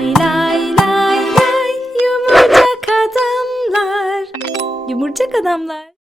Lay lay lay lay yumurcak adamlar. Yumurcak adamlar.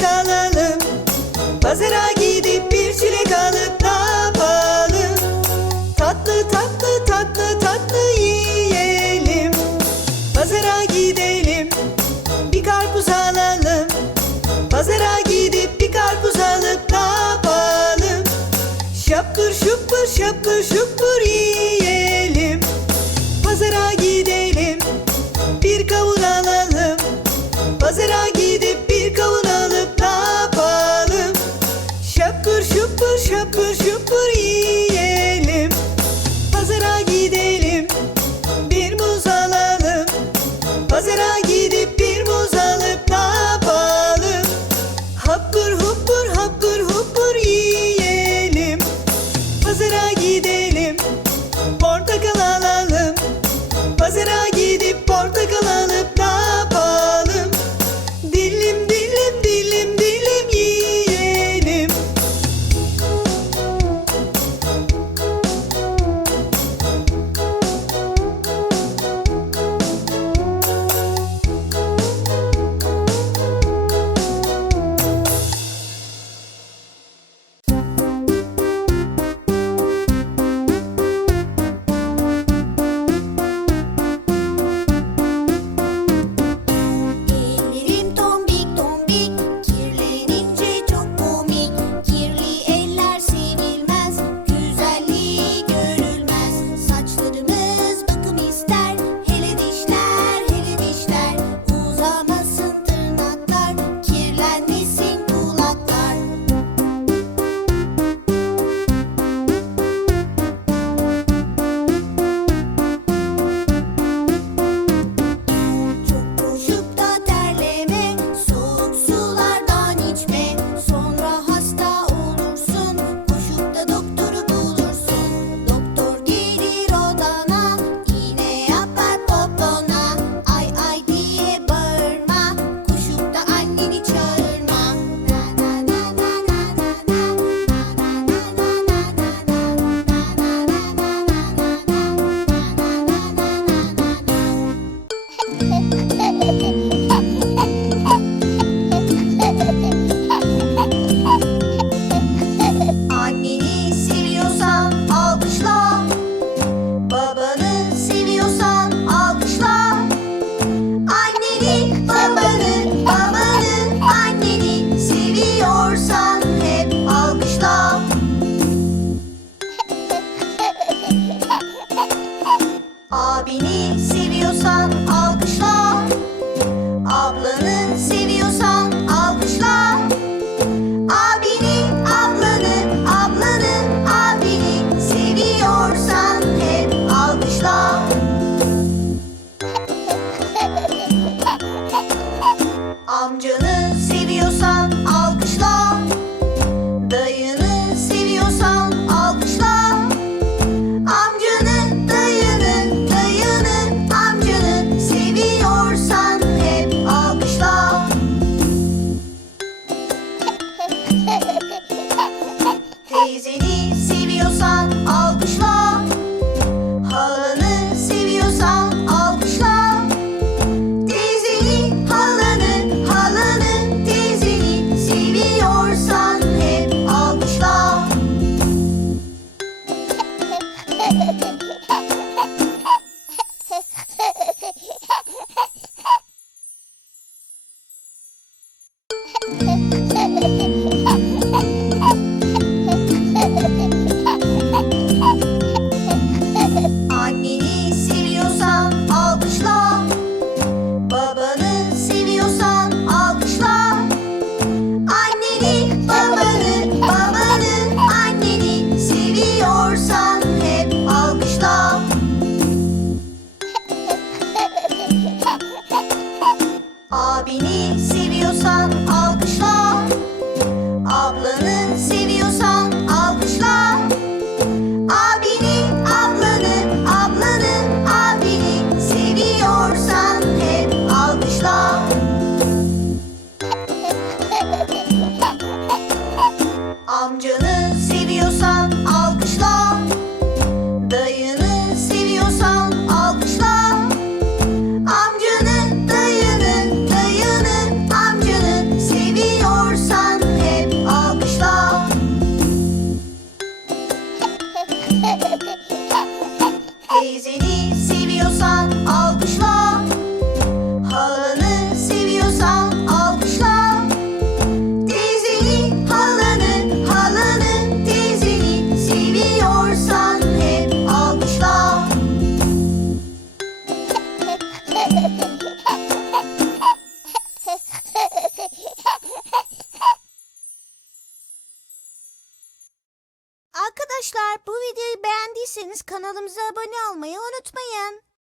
sevdalanım Pazara çapır şupur iyi.